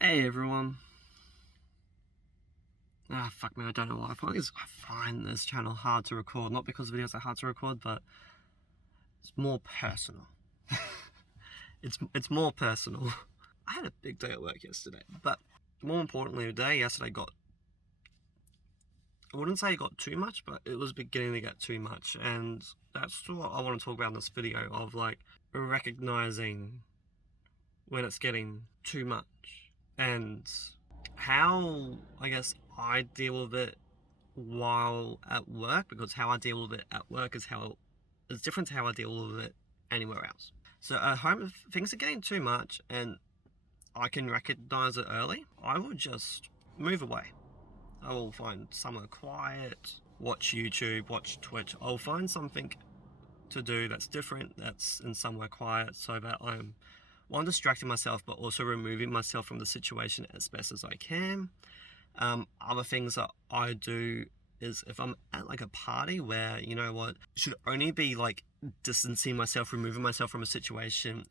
Hey everyone. Fuck man, I don't know why. I find this channel hard to record. Not because videos are hard to record, but it's more personal. it's more personal. I had a big day at work yesterday, but more importantly, the day yesterday I wouldn't say it got too much, but it was beginning to get too much, and that's what I want to talk about in this video, of like recognizing when it's getting too much, and how I guess I deal with it while at work, because how I deal with it at work is different to how I deal with it anywhere else. So at home, if things are getting too much and I can recognize it early, I will just move away. I will find somewhere quiet, watch YouTube, watch Twitch. I'll find something to do that's different, that's in somewhere quiet, so that I'm one, distracting myself, but also removing myself from the situation as best as I can. Other things that I do is, if I'm at like a party where, you know what, should only be like distancing myself, removing myself from a situation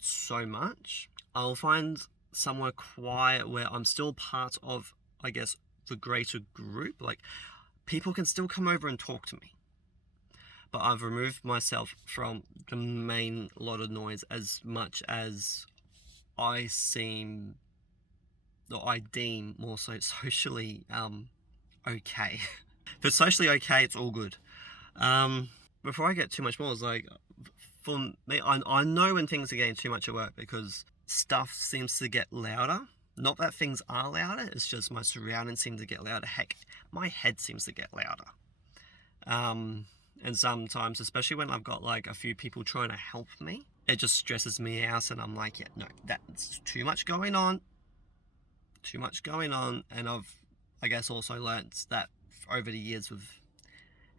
so much, I'll find somewhere quiet where I'm still part of, I guess, the greater group. Like, people can still come over and talk to me, but I've removed myself from the main lot of noise as much as I seem, or I deem, more so socially okay. If it's socially okay, it's all good. Before I get too much more, it's like, for me, I know when things are getting too much at work, because stuff seems to get louder. Not that things are louder, it's just my surroundings seem to get louder. Heck, my head seems to get louder. And sometimes, especially when I've got like a few people trying to help me, it just stresses me out, and I'm like, yeah, no, that's too much going on. Too much going on. And I've, I guess, also learnt that over the years with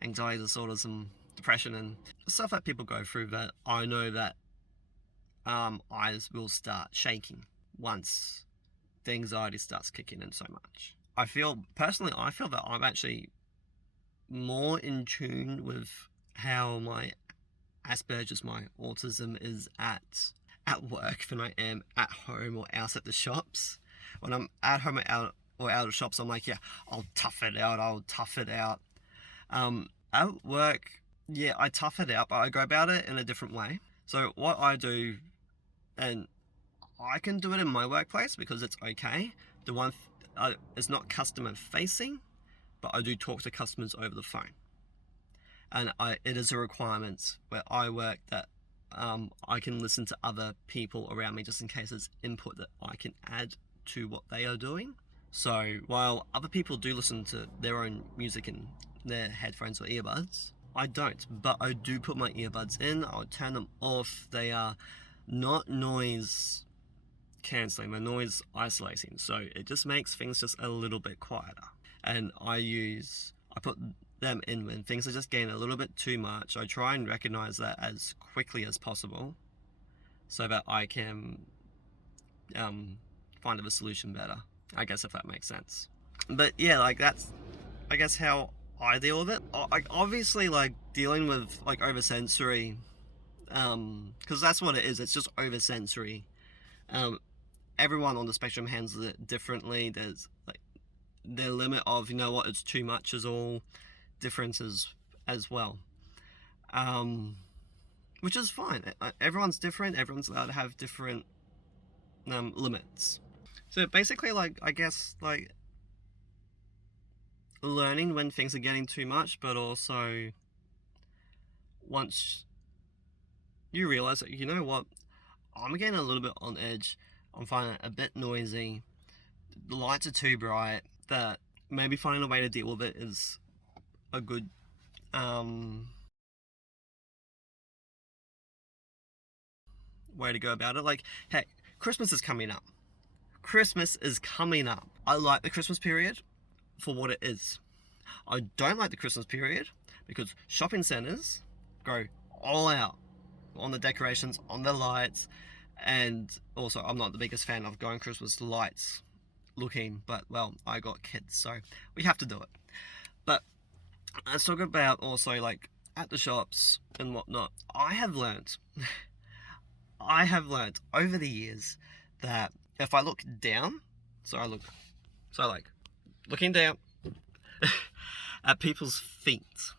anxiety disorders and depression and stuff that people go through, that I know that I will start shaking once the anxiety starts kicking in so much. I feel that I'm actually more in tune with how my Asperger's, my autism, is at work than I am at home or out at the shops. When I'm at home or out of shops, I'm like, yeah, I'll tough it out. At work, yeah, I tough it out, but I go about it in a different way. So what I do, and I can do it in my workplace because it's okay. It's not customer facing, but I do talk to customers over the phone, and it is a requirement where I work that I can listen to other people around me, just in case there's input that I can add to what they are doing. So while other people do listen to their own music in their headphones or earbuds, I don't, but I do put my earbuds in. I'll turn them off. They are not noise cancelling, they're noise isolating, so it just makes things just a little bit quieter. And I put them in when things are just getting a little bit too much. I try and recognize that as quickly as possible, so that I can find a solution better, I guess, if that makes sense. But yeah, like, that's, I guess, how I deal with it. Like, obviously, like, dealing with like oversensory, because that's what it is, it's just oversensory. Everyone on the spectrum handles it differently. There's like their limit of, you know what, it's too much, is all differences as well, which is fine. Everyone's different. Everyone's allowed to have different limits. So basically, like, I guess, like, learning when things are getting too much, but also once you realize that, you know what, I'm getting a little bit on edge, I'm finding it a bit noisy, the lights are too bright, that maybe finding a way to deal with it is a good way to go about it. Like, hey, Christmas is coming up. I like the Christmas period for what it is. I don't like the Christmas period because shopping centres go all out on the decorations, on the lights, and also I'm not the biggest fan of going Christmas lights looking, but, well, I got kids, so we have to do it. But let's talk about also, like, at the shops and whatnot. I have learnt over the years that if I look down, looking down at people's feet.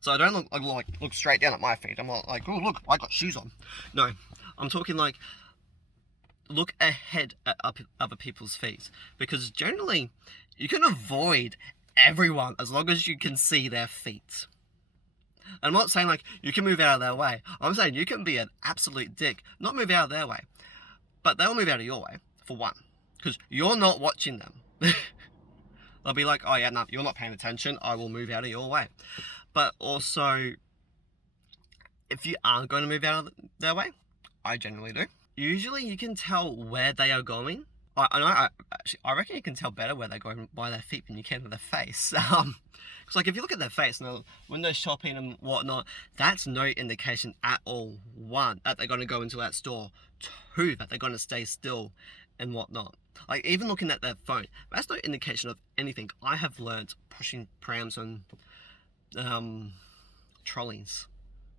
So I don't look straight down at my feet. I'm not like, oh look, I got shoes on. No, I'm talking like look ahead at other people's feet, because generally you can avoid everyone as long as you can see their feet. I'm not saying like you can move out of their way. I'm saying you can be an absolute dick, not move out of their way, but they'll move out of your way, for one, because you're not watching them. They'll be like, oh yeah, no, you're not paying attention, I will move out of your way. But also, if you are going to move out of their way, I generally do, usually you can tell where they are going. I reckon you can tell better where they're going by their feet than you can with their face. Because like if you look at their face and when they're shopping and whatnot, that's no indication at all. One, that they're going to go into that store. Two, that they're going to stay still and whatnot. Like even looking at their phone, that's no indication of anything. I have learned pushing prams and trolleys,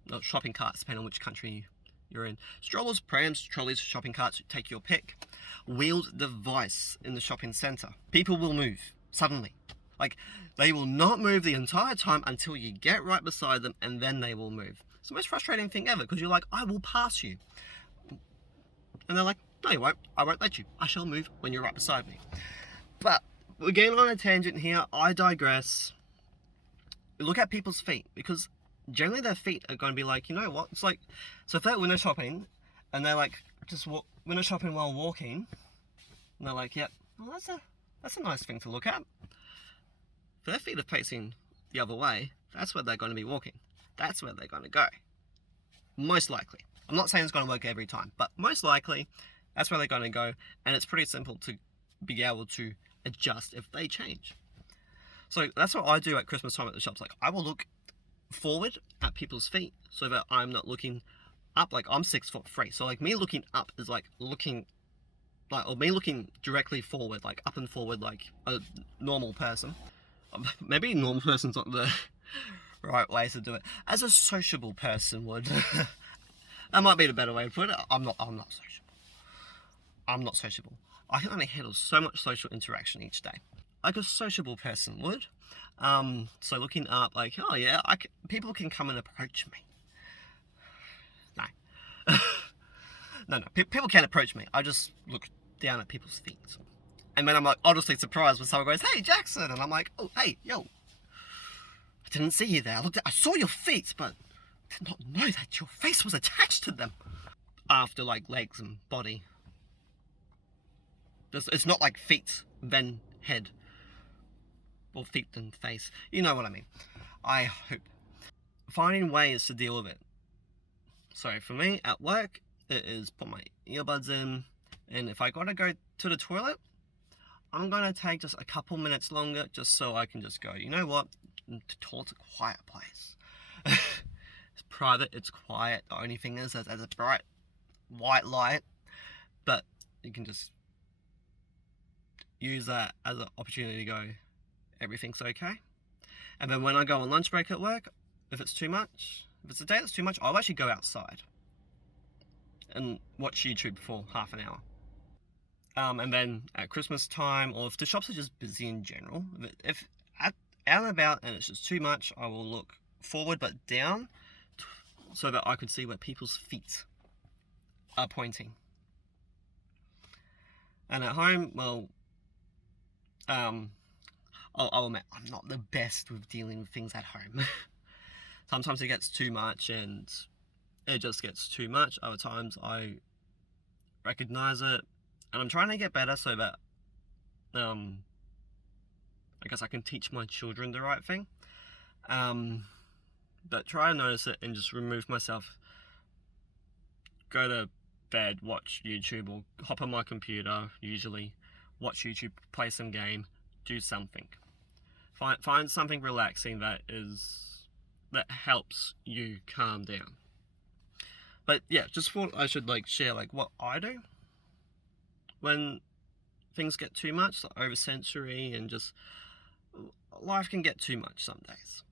not shopping carts, depending on which country you're in. Strollers, prams, trolleys, shopping carts, take your pick. Wheeled device in the shopping centre. People will move suddenly. Like they will not move the entire time until you get right beside them, and then they will move. It's the most frustrating thing ever, because you're like, I will pass you, and they're like, no you won't, I won't let you, I shall move when you're right beside me. But we're getting on a tangent here, I digress. Look at people's feet, because generally their feet are going to be like, you know what, it's like, so if they're window shopping and they're like just window shopping while walking, and they're like, yep, well that's a nice thing to look at. If their feet are facing the other way, that's where they're going to be walking, that's where they're going to go, most likely. I'm not saying it's going to work every time, but most likely that's where they're going to go, and it's pretty simple to be able to adjust if they change. So that's what I do at Christmas time at the shops. Like I will look forward at people's feet so that I'm not looking up. Like I'm 6'3", so like me looking up is like looking like, or me looking directly forward, like up and forward like a normal person. Maybe normal person's not the right way to do it. As a sociable person would. That might be the better way to put it. I'm not sociable. I can only handle so much social interaction each day, like a sociable person would. So looking up, like, oh yeah, people can come and approach me. No. No, people can't approach me. I just look down at people's feet. And then I'm like, honestly surprised when someone goes, hey, Jackson. And I'm like, oh, hey, yo. I didn't see you there. I saw your feet, but did not know that your face was attached to them. After like legs and body. It's not like feet, then head. Or feet then face. You know what I mean. I hope. Finding ways to deal with it. So for me, at work, it is put my earbuds in, and if I gotta go to the toilet, I'm gonna take just a couple minutes longer just so I can just go, you know what, the toilet's a quiet place. It's private, it's quiet, the only thing is there's a bright white light, but you can just use that as an opportunity to go, everything's okay. And then when I go on lunch break at work, if it's too much, if it's a day that's too much, I'll actually go outside and watch YouTube for half an hour. And then at Christmas time, or if the shops are just busy in general, if out and about and it's just too much, I will look forward but down so that I could see where people's feet are pointing. And at home, well, I'll admit, I'm not the best with dealing with things at home. Sometimes it gets too much and it just gets too much. Other times I recognize it and I'm trying to get better so that I guess I can teach my children the right thing. But try and notice it and just remove myself. Go to bed, watch YouTube, or hop on my computer, usually watch YouTube, play some game, do something. Find something relaxing that helps you calm down. But yeah, just thought I should like share like what I do when things get too much, like oversensory, and just life can get too much some days.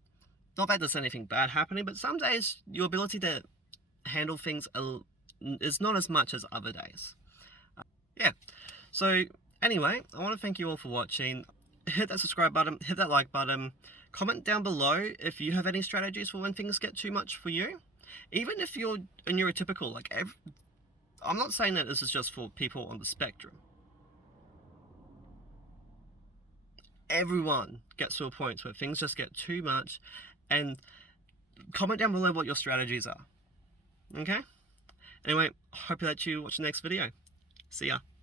Not that there's anything bad happening, but some days your ability to handle things is not as much as other days. Yeah, So anyway, I want to thank you all for watching. Hit that subscribe button, hit that like button, comment down below if you have any strategies for when things get too much for you. Even if you're a neurotypical, like I'm not saying that this is just for people on the spectrum. Everyone gets to a point where things just get too much, and comment down below what your strategies are. Okay? Anyway, hope that you watch the next video. See ya.